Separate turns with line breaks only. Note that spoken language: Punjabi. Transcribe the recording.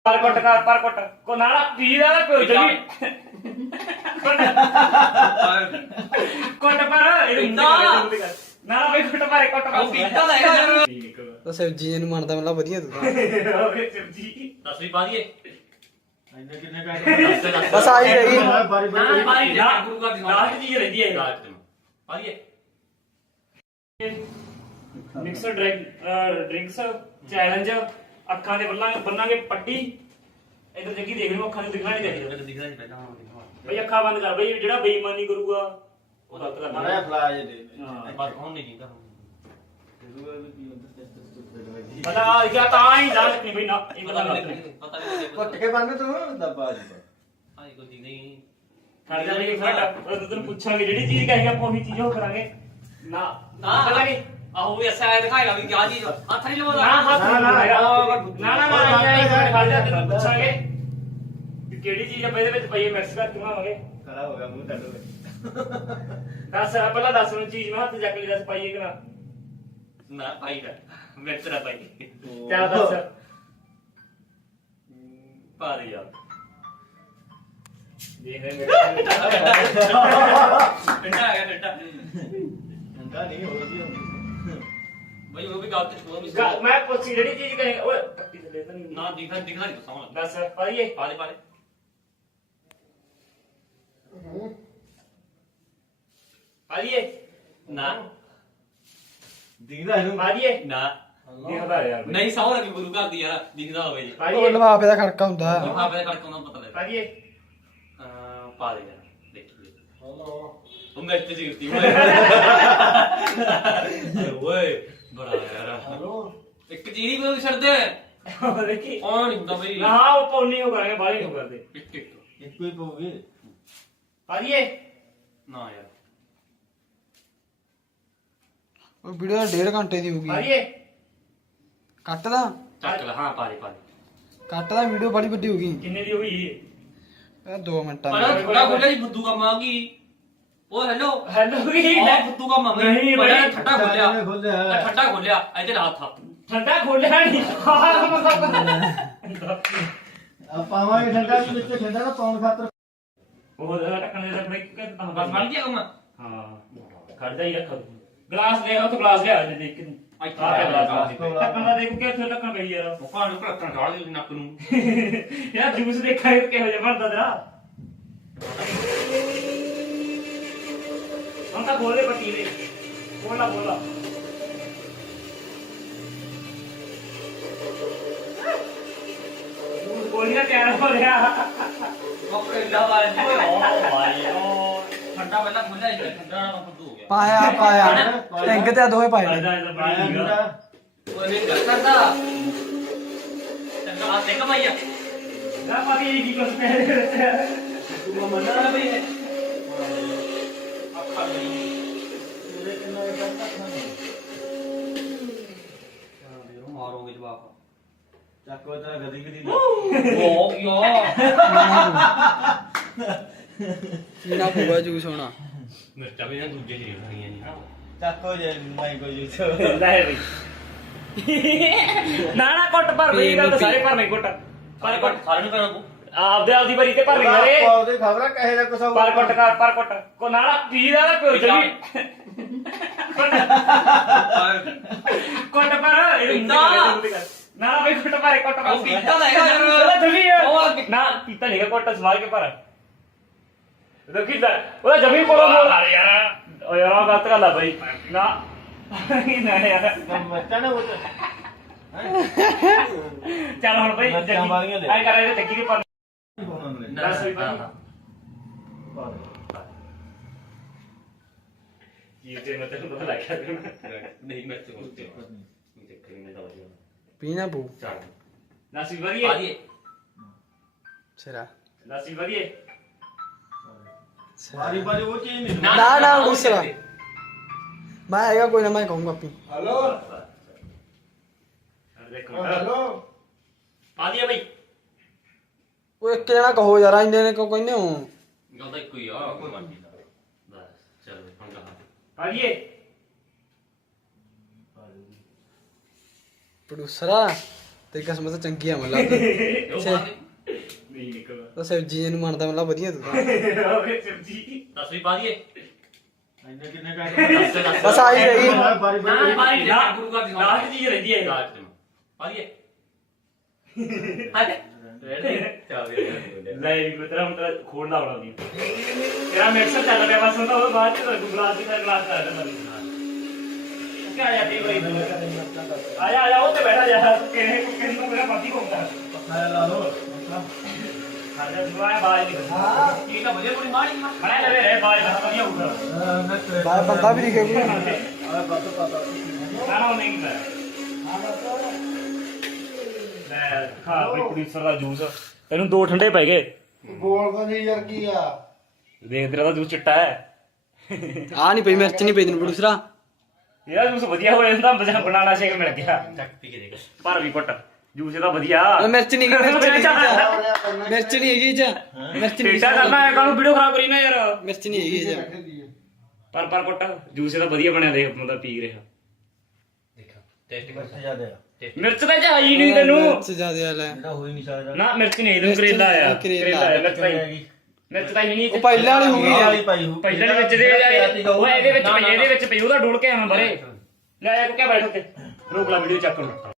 ਪਰ ਕੋ ਨਾਲਾ ਪੀ ਦਾ ਪਿਓ ਜਲੀ ਕੋਟ ਪਰ ਇਹ ਨਾਲਾ ਬਈ ਕੋਟ ਪਰ ਪੀਤਾ ਦਾ ਯਾਰ
ਤਾਂ ਸਬਜ਼ੀ ਨੂੰ ਮੰਨਦਾ ਮਤਲਬ ਵਧੀਆ ਤੂੰ
ਓਏ ਸਬਜੀ
10ਵੀਂ ਪਾ ਦਈਏ
ਇੰਨੇ ਕਿੰਨੇ ਪੈਸੇ
ਬਸ ਆਹੀ ਰਹਿ ਗਈ
ਬਾਰੀ
ਨਾ ਬਾਰੀ ਜਾ ਗੁਰੂ ਘਰ ਦੀ
ਲਾਸਟ ਚੀਜ਼ ਰਹਿੰਦੀ ਹੈ
ਲਾਸਟ ਪਾ ਦਈਏ
ਮਿਕਸਰ ਡਰਿੰਕਸ ਚੈਲੰਜ ਅੱਖਾਂ ਦੇ ਬੰਨਾਂਗੇ ਪੱਟੀ ਇਧਰ ਜੱਗੀ ਦੇਖ ਲਓ ਅੱਖਾਂ ਨੂੰ ਦਿਖਣਾ ਨਹੀਂ ਚਾਹੀਦਾ
ਦਿਖਦਾ ਨਹੀਂ ਪਹਿਲਾਂ ਹੁਣ
ਬਈ ਅੱਖਾਂ ਬੰਦ ਕਰ ਬਈ ਜਿਹੜਾ ਬੇਈਮਾਨੀ ਕਰੂਗਾ ਉਹ ਗਲਤ
ਮਾਰਿਆ
ਕਰਨਾ
ਫਲਾਜ ਦੇ
ਹਾਂ
ਪਰ ਹੁਣ ਨਹੀਂ ਜੀਂਦਾ
ਪਤਾ ਕਿਆ ਤਾਂ ਹੀ ਜਾ ਸਕਣੀ ਬਈ ਨਾ ਇਹ ਪਤਾ ਨਹੀਂ
ਪਤਾ ਨਹੀਂ
ਕੁੱਟ ਕੇ ਬੰਨ ਤੂੰ ਦੱਬਾ ਜੀ
ਆਈ ਕੋਈ ਨਹੀਂ
ਖੜ ਜਾ ਬਈ ਫਟ ਤੈਨੂੰ ਪੁੱਛਾਂਗੇ ਜਿਹੜੀ ਚੀਜ਼ ਕਹੇਗਾ ਆਪਾਂ ਉਹੀ ਚੀਜ਼ ਉਹ ਕਰਾਂਗੇ ਨਾ ਪਤਾ ਨਹੀਂ
ਆਹੋ ਵੀ ਐਸਾ ਦਿਖਾਏਗਾ ਵੀ ਕੀ ਚੀਜ਼ ਹੱਥ ਨਹੀਂ ਲਵਾਉਂਦਾ
ਨਾ ਹੱਥ ਨਾ ਖੜ ਜਾ ਤੈਨੂੰ ਪੁੱਛਾਂਗੇ ਕਿ ਕਿਹੜੀ ਚੀਜ਼ ਆਪਾਂ ਇਹਦੇ ਵਿੱਚ ਪਈਏ ਮਿਕਸ ਕਰਕੇ ਬਣਾਵਾਂਗੇ
ਖੜਾ ਹੋ ਗਿਆ ਮੂੰਹ ਟੱਡ
ਦੱਸ ਪਹਿਲਾਂ ਦੱਸ ਮੈਨੂੰ ਚੀਜ਼ ਮੈਂ ਹੱਥ ਚੱਕ ਲਈ ਦੱਸ ਪਾਈਏ ਕਿ ਨਾ
ਨਾ ਪਾਈ ਦਾ ਮੈਂ ਤੇਰਾ ਪਾਈ
ਚੱਲ ਦੱਸ
ਪਾ ਦੇ ਯਾਰ
ਦੇਖ ਰਹੇ
ਟੰਡਾ ਆ ਗਿਆ ਟੰਡਾ
ਅੰਦਾ ਨਹੀਂ ਹੋ ਰਹੀ
ਬਈ ਉਹ ਵੀ ਗੱਲ ਤੇ ਛੋੜ ਵੀ
ਮੈਂ ਪੁੱਛੀ ਜਿਹੜੀ ਚੀਜ਼ ਕਹੇਗਾ ਓਏ ਕੱਟੀ ਥੱਲੇ ਤਾਂ ਨਹੀਂ
ਨਾ ਦਿਖਾ ਨਹੀਂ ਦੱਸਾਂ
ਦੱਸ ਪਾਈਏ
ਪਾ ਦੇ
ਪਾਈਏ
ਨਾ
ਦਿਖਦਾ ਇਹਨੂੰ
ਪਾਈਏ
ਨਾ
ਦਿਖਦਾ ਯਾਰ
ਨਹੀਂ ਸੌ ਲੱਗੀ ਗੁਰੂ ਘਰ ਦੀ ਯਾਰ ਦਿਖਦਾ ਹੋਵੇ ਜੀ
ਉਹ
ਪਾਈਏ
ਲਫਾਫੇ ਦਾ ਖੜਕਾ ਹੁੰਦਾ
ਲਿਫਾਫੇ ਦਾ ਖੜਕਾ ਉਹਨਾਂ ਨੂੰ ਪਤਾ ਲੱਗਦਾ
ਪਾਈਏ
ਪਾ ਦੇ ਯਾਰ ਦੇਖੀ
ਹਲੋ
ਉਹ ਮੈਂ ਤੇ ਜਿਰਤੀ ਓਏ ਬੜਾ ਯਾਰ
ਹਲੋ
ਇੱਕ ਜੀਰੀ ਕੋਲ ਛੱਡ ਦੇ
ਦੇਖੀ
ਉਹ ਨਹੀਂ ਹੁੰਦਾ ਬਈ
ਨਾ ਉਹ ਪੌਣੀ ਹੋ ਕਰਾਂਗੇ ਬਾਹਰ ਨਹੀਂ ਕਰਦੇ
ਇੱਕ
ਇੱਕੋ ਹੀ ਪਊਗੀ
ਪਾਈਏ
ਨਾ ਯਾਰ
ਉਹ ਵੀਡੀਓ 1.5 ਘੰਟੇ ਦੀ ਹੋਊਗੀ
ਪਾਈਏ
ਕੱਟ ਦਾ
ਚੱਕ ਲੈ ਹਾਂ ਪਾ ਦੇ
ਕੱਟ ਦਾ ਵੀਡੀਓ ਬੜੀ ਵੱਡੀ ਹੋਊਗੀ
ਕਿੰਨੇ ਦੀ ਹੋਈ
ਇਹ 2 ਮਿੰਟਾਂ
ਪਰ
ਦੀ
ਥੋੜਾ ਖੋਲਿਆ ਜੀ ਬੁੱਧੂ ਕੰਮ ਆ ਗਈ ਉਹ ਹੈਲੋ
ਹੈਲੋ ਕੀ
ਉਹ ਬੁੱਧੂ ਕੰਮ ਆ
ਨਹੀਂ
ਬੜਾ
ਬਈ।
ਠੱਡਾ ਖੋਲਿਆ
ਖੋਲਿਆ
ਠੱਡਾ ਖੋਲਿਆ ਇਹਦੇ ਹੱਥ
ਠੰਡਾ ਖੋਲਿਆ ਨਹੀਂ
ਪਾਵਾਂਗੇ ਠੰਡਾ ਵੀ ਵਿੱਚ ਠੰਡਾ ਨਾ ਪਾਉਣ ਖਾਤਰ
ਉਹ ਢੱਕਣ ਦੇ ਬ੍ਰੇਕ ਕਰ ਤਾਂ
ਬਸ ਬਣ ਗਿਆ ਕੰਮ
ਹਾਂ ਖੜ ਜਾ ਹੀ ਰੱਖ ਗਲਾਸ ਦੇ ਉਹ ਤੋਂ ਗਲਾਸ ਲਿਆ ਜੇ ਦੇਖ ਕੇ ਆਹ ਪਿਆ ਗਲਾਸ ਢੱਕਣ ਦਾ ਦੇਖੋ ਕਿ ਉੱਥੇ ਢੱਕਣ ਪਈ ਯਾਰ
ਉਹ ਭਾਣ ਘੜਕਣ ਢਾਲ ਦੇ ਨੱਕ ਨੂੰ
ਯਾਰ ਜੂਸ ਦੇਖਾਂ ਕਿਹੋ ਜਿਹਾ ਬਣਦਾ ਤੇਰਾ ਹੁਣ ਤਾਂ ਖੋਲ ਦੇ ਪੱਟੀ ਦੇ ਬੋਲਾ ਬੋਲੀ ਦਾ ਤਿਆਰ ਹੋ ਰਿਹਾ
ਕੱਪੜੇ ਲਵਾ ਜੀ ਓ ਭਾਈ ਓ ਠੰਡਾ ਪਹਿਲਾਂ ਖੋਲਿਆ ਜੀ ਠੰਡਾ ਨਾਲ ਬੁੱਧੂ ਹੋ ਗਿਆ
ਪਾਇਆ ਟੈਂਕ ਤੇ ਦੋਵੇਂ ਪਾਏ
ਖੜ
ਨੇ।
ਜਾ ਇਹਦਾ
ਪਾਇਆ
ਬੜੀ
ਠੰਡਾ
ਉਹ ਨਹੀਂ ਕਰਦਾ ਚੰਗਾ ਆ ਤੇ ਕਮਾਈਆ
ਨਾ ਪਤੀ ਇਹ ਕੀ ਕੁਛ ਕਹਿ ਰਿਹਾ
ਤੂੰ ਮੰਨਣਾ ਨਾ ਬਈ ਅੱਖਾਂ ਨਹੀਂ
ਇਹਦੇ ਕਿੰਨਾ ਕਰਤਾ ਖਾਣੇ
ਮਾਰੋਗੇ ਜਵਾਬ
ਚੱਕੋ ਤੇਰਾ ਗਦੀ
ਉਹ ਯਾ
ਪੀਣਾ ਪਊਗਾ ਜੂਸ ਹੋਣਾ
ਮਿਰਚਾਂ ਵੀ ਨਾ ਦੂਜੇ ਜਿਹੇ ਖਾਣੀਆਂ ਜੀ
ਚੱਕੋ ਜੇ ਮਾਈ ਕੋਈ ਜੂਸ
ਲੈ ਬਈ ਨਾ ਕੁੱਟ ਭਰ ਬਈ ਗੱਲ ਤਾਂ ਸਾਰੇ ਭਰਨੇ ਕੁੱਟ
ਪਰ ਸਾਰੇ ਨੂੰ ਕਰਾਂ
ਆਪਦੀ ਵਾਰੀ ਤੇ ਭਰਨੀ ਸਾਰੇ
ਪਾਉਦੇ ਖਬਰਾਂ ਕਹੇ ਦਾ ਕੁਛ
ਪਰ ਕੁੱਟ ਕੋ ਨਾਲਾ ਪੀ ਦਾ ਪਿਓ ਜਲੀ ਕੁੱਟ ਪਰ ਇਹ ਨਾ ਬਈ ਕੁੱਟ ਪਰ
ਉਹ ਪੀਤਾ ਦਾ ਹੈਗਾ ਯਾਰ।
ਉਹਦਾ ਜਲੀ
ਉਹ
ਨਾ ਪੀਤਾ ਨਹੀਂ ਕੁੱਟ ਸਵਾਲ ਕੇ ਪਰ ਦੇਖੀ ਦਾ ਉਹਦਾ ਜਮੀ ਕੋਲੋਂ ਬੋਲ
ਯਾਰ
ਓ ਯਾਰ ਆਹ ਗਲਤ ਗੱਲ ਆ ਬਈ ਨਾ ਨਾ ਯਾਰ
ਬੱਚਾ ਨਾ ਉਹ
ਚੱਲ ਹੁਣ ਬਈ
ਮਿਰਚਾਂ ਵਾਲੀਆਂ ਲੈ।
ਐ ਕਰ ਇਹਦੇ ਟੱਕੀ ਦੇ ਪਰ
ਨਹੀਂ
ਦੱਸ ਵੀ ਭਾਈ ਇਹ ਤੇ ਮਤਲਬ ਪਤਾ ਲੱਗਿਆ
ਨਹੀਂ ਮਿਰਚ ਕੋਤੇ ਚੱਕਰ ਨਹੀਂ ਦਵਾ ਦਿਓ
ਪੀਣਾ ਪਊ
ਚੱਲ
ਨਾਸੀ
ਪਾ
ਵਧੀਆ
ਦੀਏ
ਸਿਰਾ
ਨਾਸੀ ਵਧੀਆ
ਮਾਰੀ ਬਾਰੇ ਉਹ ਚੀਜ਼ ਨਹੀਂ
ਨਾ ਗੁੱਸਾ ਮੈਂ ਹੈਗਾ ਕੋਈ ਨਾ ਮੈਂ ਕਹੂੰਗਾ ਪੀ
ਹਲੋ
ਦੇਖੋ
ਹਲੋ
ਪਾ ਦੀਏ ਬਈ
ਉਹ ਇੱਕ ਜਣਾ ਕਹੋ ਯਾਰ ਇੰਨੇ ਨੇ ਕਿਉਂ ਕਹਿੰਦੇ ਹੋ
ਗੱਲ ਤਾਂ ਇੱਕੋ ਹੀ ਆ ਕੋਈ ਮਰਜ਼ੀ ਦਾ ਬਸ ਚੱਲ ਪੰਗਾ
ਪਾਈਏ
ਪ੍ਰੋਡਿਊਸਰ ਆ ਤੇ ਕਿਸਮਤ ਚੰਗੀ ਆ ਮੈਨੂੰ ਲੱਗਦਾ
ਉਹ ਬਾਅਦ
ਨਹੀਂ ਨਿਕਲਦਾ
ਤਾਂ ਸਬਜ਼ੀ ਨੂੰ ਮੰਨਦਾ ਮੈਨੂੰ ਵਧੀਆ ਤੂੰ ਤਾਂ
ਓਏ ਸਬਜੀ
10 ਵੀ ਪਾ ਦਈਏ
ਇੰਨੇ ਕਿੰਨੇ ਕਰ
ਬਸ ਆਈ ਰਹੀ
ਬਾਰੀ
ਨਾ
ਬਾਰੀ
ਬਾਰੀ ਗੁਰੂ ਘਰ ਦੀ
ਲਾਸਟ ਚੀਜ਼ ਰਹਿੰਦੀ ਹੈ ਇਹ।
ਪਾ ਦਈਏ ਹਾਏ ਚੱਲ ਵੀ
ਲੈ ਵੀ ਕੋਈ ਤਰ੍ਹਾਂ ਮਤਲਬ ਖੋਲਣਾ ਆਉਣਾ ਦੀ ਤੇਰਾ ਮਿਕਸਰ ਚੱਲ ਪਿਆ ਬਸ ਹੁੰਦਾ ਉਹ ਬਾਅਦ ਚ ਗਲਾਸ ਦੀ ਗਲਾਸ ਕਰ ਦੇਣਾ ਕਿਆ ਆ ਜਾਂਦੀ ਬਈ ਆ ਜਾ ਉਹ ਤੇ ਬੈਠਾ ਜਾ ਕਿਹਨੇ ਨੂੰ ਮੇਰਾ ਪਾਤੀ ਕੋਂਦਾ
ਖਾਇਆ ਲਾ ਲੋ
ਆ ਜਾ ਦੁਆ ਬਾਜ ਦੀ
ਕੀ ਤਾਂ ਵਧੀਆ ਕੋਈ ਮਾਰੀ ਨਾ
ਬਣਾ ਲੈ ਰੇ ਬਾਜ ਦਾ ਵਧੀਆ ਹੋਊਗਾ
ਬਾਹਰ ਬੰਦਾ ਵੀ ਦਿਖੇ ਕੋਈ
ਆ ਬੱਤ ਪਤਾ
ਨਾ ਨਾ ਨਹੀਂ ਕੀਤਾ ਲੈ ਖਾ ਬਈ ਪ੍ਰੋਡਿਊਸਰ ਦਾ ਜੂਸ ਤੈਨੂੰ ਦੋ ਠੰਡੇ ਪੈ ਗਏ
ਬੋਲਦਾ ਨਹੀਂ ਯਾਰ ਕੀ ਆ
ਦੇਖ ਤੇਰਾ ਤਾਂ ਜੂਸ ਚਿੱਟਾ ਹੈ
ਆ ਨਹੀਂ ਪਈ ਮਿਰਚ ਨਹੀਂ ਪਈ ਤੈਨੂੰ ਪ੍ਰੋਡਿਊਸਰਾ
ਇਹਦਾ ਜੂਸ ਵਧੀਆ ਹੋ ਜਾਂਦਾ ਬਣਾਣਾ ਸ਼ੇਕ ਮਿਲ ਗਿਆ
ਚੱਕ ਪੀ ਕੇ ਦੇਖ
ਪਰ ਵੀ ਘੁੱਟ ਜੂਸ ਇਹਦਾ ਵਧੀਆ
ਮਿਰਚ ਨਹੀਂ ਮਿਰਚ ਨਹੀਂ ਮਿਰਚ ਨਹੀਂ ਹੈਗੀ ਚ ਮਿਰਚ ਨਹੀਂ
ਟੇਸਟਾ ਕਰਨਾ ਹੈ ਕਾਹਨੂੰ ਵੀਡੀਓ ਖਰਾਬ ਕਰੀ ਨਾ ਯਾਰ
ਮਿਰਚ ਨਹੀਂ ਹੈਗੀ ਚ
ਪਰ ਘੁੱਟ ਜੂਸ ਇਹਦਾ ਵਧੀਆ ਬਣਿਆ ਦੇਖ ਮਤਲਬ ਪੀ ਰਿਹਾ
ਦੇਖਾ ਟੈਸਟ ਕਰ
ਬੱਤ ਜਿਆਦਾ
ਮਿਰਚ ਤਾਂ ਚਾਹੀ ਨਹੀਂ ਤੈਨੂੰ
ਮਿਰਚ ਜ਼ਿਆਦਾ ਲੈ
ਜਿਹੜਾ ਹੋ ਹੀ ਨਹੀਂ ਸਕਦਾ
ਨਾ ਮਿਰਚ ਨਹੀਂ ਤੈਨੂੰ ਕਰੇਲਾ ਆ
ਕਰੇਲਾ
ਕਰੇਲਾ ਆ ਮਿਰਚ ਤਾਂ ਹੀ ਮਿਰਚ ਤਾਂ ਹੀ ਨਹੀਂ
ਉਹ ਪਹਿਲਾਂ ਵਾਲੀ ਹੋਊਗੀ
ਵਾਲੀ ਪਾਈ ਹੋ
ਪਹਿਲਾਂ ਦੇ ਵਿੱਚ ਦੇ ਉਹ ਇਹਦੇ ਵਿੱਚ ਪਈ ਉਹਦਾ ਡੋਲ ਕੇ ਆਵਾਂ ਬਰੇ ਲੈ ਆ ਕੋ ਕਿਆ ਬੈਠ ਉੱਤੇ ਰੋਕ ਲਾ ਵੀਡੀਓ ਚੱਕ ਲਓ